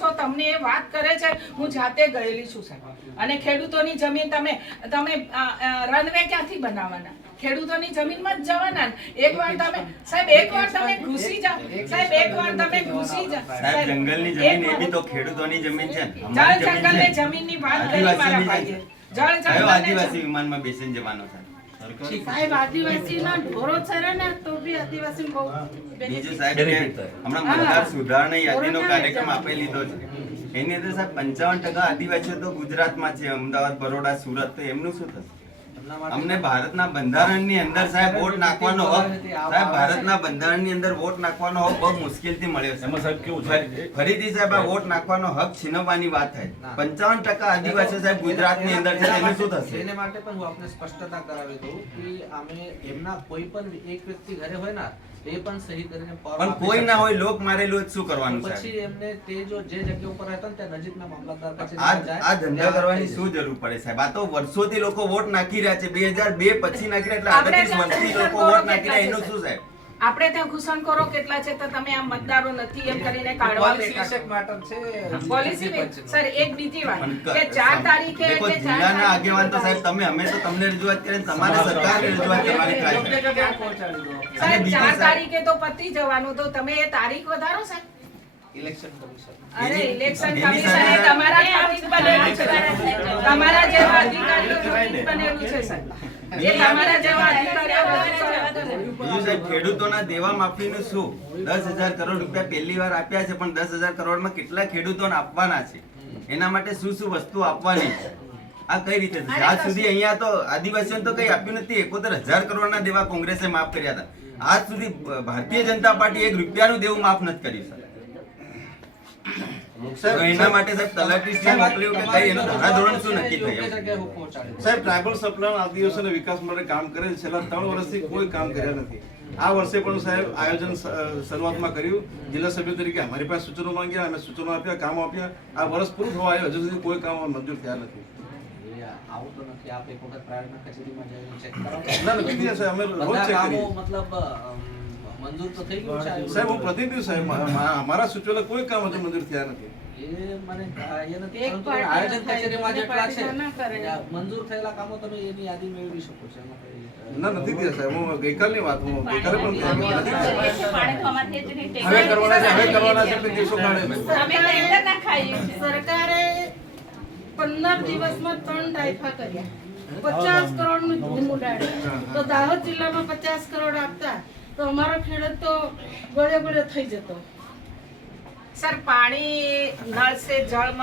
છો, તમને એ વાત કરે છે, હું જાતે ગયેલી છું સાહેબ. અને ખેડૂતોની જમીન તમે રનવે ક્યાંથી બનાવવાના? ખેડૂતોની જમીનમાં જ જવાના. એકવાર તમે ઘૂસી જાઓ સાહેબ, એકવાર તમે ઘૂસી જાઓ સાહેબ. જંગલની જમીન એ બી તો ખેડૂતોની જમીન છે. જળ જંગલની જમીનની વાત કરી મારા ભાઈએ. જળ જંગલ આદિવાસી વિમાનમાં બેસીને જવાનો છે સાહેબ. આદિવાસીના ઢોરો ચરે ને તો બી આદિવાસી બહુ બીજું સાહેબ કે હમણાં મતદાર સુધારણા યાદીનો કાર્યક્રમ આપી લીધો છે. એની અંદર સાહેબ 55% આદિવાસીઓ તો ગુજરાતમાં છે, અમદાવાદ, બરોડા, સુરત. તો એમનું શું થશે? અમને ભારતના બંધારણની અંદર સાહેબ વોટ નાખવાનો હક, સાહેબ ભારતના બંધારણની અંદર વોટ નાખવાનો હક બહુ મુશ્કેલથી મળ્યો છે. એમાં સાહેબ કેવું છે, ફરીથી સાહેબ આ વોટ નાખવાનો હક છીનવવાની વાત થાય. 55% આદિવાસીઓ સાહેબ ગુજરાતની અંદર છે, એનું શું થશે? એને માટે પણ હું આપને સ્પષ્ટતા કરાવી દઉં કે અમે એમના કોઈ પણ એક વ્યક્તિ ઘરે હોય ને એ પણ સહી કરીને પણ કોઈ ના હોય, લોક મારેલું જ શું કરવાનું છે? પછી એમને તે જો જે જગ્યા ઉપર રહેતા ને ત્યાં નજીકના મામલતદાર કચેરી આ ધંધા કરવાની શું જરૂર પડે સાહેબ? આ તો વર્ષોથી લોકો વોટ નાખી રહ્યા છે. 2002 પછી નાખી રહ્યા, એટલે 38 વર્ષથી લોકો વોટ નાખી રહ્યા. એનું શું સાહેબ? આપણે ત્યાં ઘૂસણખોરો કેટલા છે તો તમે આમ મતદારો નથી એમ કરીને કાઢવા બેઠા છો. મેટર છે પોલિસી સર એક બીજી વાત કે 4 તારીખે દેખો, જિલ્લાના આગેવાન તો સાહેબ તમે, અમે તો તમને રજૂઆત કરીને તમારે સરકારને રજૂઆત કરવાની થાય છે. સાહેબ 4 તારીખે તો પતી જવાનું, તો તમે એ તારીખ વધારો સાહેબ. ઇલેક્શન કમિશન અરે ઇલેક્શન કમિશને તમારા ખાતે બનેલું છે, તમારા જેવા અધિકારીઓ બનેલું છે સાહેબ. એ તમારા જેવા અધિકારીઓ બીજું સાહેબ, ખેડૂતોના દેવા માફીનું શું? 10,000 કરોડ રૂપિયા પહેલી વાર આપ્યા છે, પણ 10,000 કરોડમાં કેટલા ખેડૂતોને આપવાના છે? એના માટે શું શું વસ્તુ આપવાની છે? આ કઈ રીતે થશે? આજ સુધી અહીંયા તો આદિવાસીઓને તો કઈ આપ્યું નથી. 71,000 કરોડના દેવા કોંગ્રેસે માફ કર્યા હતા. આજ સુધી ભારતીય જનતા પાર્ટી 1 રૂપિયાનું દેવું માફ નથી કર્યું સાહેબ. એના માટે સાહેબ તલાટીશ્રીએ મોકલ્યું કે કઈ એનું ધારાધોરણ શું નક્કી થયું? સાહેબ ટ્રાઇબલ સપ્લાય આદિવાસીઓના વિકાસ માટે કામ કરે છે. છેલ્લા 3 વર્ષથી કોઈ કામ કર્યા નથી. આ વર્ષે પણ સાહેબ આયોજન શરૂઆતમાં કર્યું. જિલ્લા સભ્યો તરીકે અમારી પાસે સૂચનો માંગ્યા, અમે સૂચનો આપ્યા, કામ આપ્યા. આ વર્ષ પૂરું થવા આવ્યું, હજુ સુધી કોઈ કામ મંજૂર થયા નથી. આવું તો નથી. આપ એક વખત પ્રાઇવેટના કચેરીમાં જઈને ચેક કરો. ના નથી સાહેબ, અમે રોજ ચેક કરીએ. મતલબ મંજૂર તો થઈ ગયું છે સાહેબ. હું પ્રતિનિધિ સાહેબ, અમારા સૂચનો કોઈ કામ હજુ મંજૂર થયા નથી. એ મને એ નથી, પરંતુ આયોજન કચેરીમાં જેટલા છે મંજૂર થયેલા કામો તમે એની યાદી મેળવી શકો છો. એમાં કઈ ના નથી થયા સાહેબ. હું ગઈકાલની વાત, હું ગઈકાલે પણ હવે કરવાના છે એટલે દિવસો કાઢે. સરકારે 15 દિવસમાં 3 ટાઈફા કર્યા, 50 કરોડનું ધૂમ ઉડાડ્યું. તો દાહોદ જિલ્લામાં 50 કરોડ આપતા તો અમારો ખેડૂત તો ગળે ગળે થઈ જતો. સર પાણી નળ સે જળ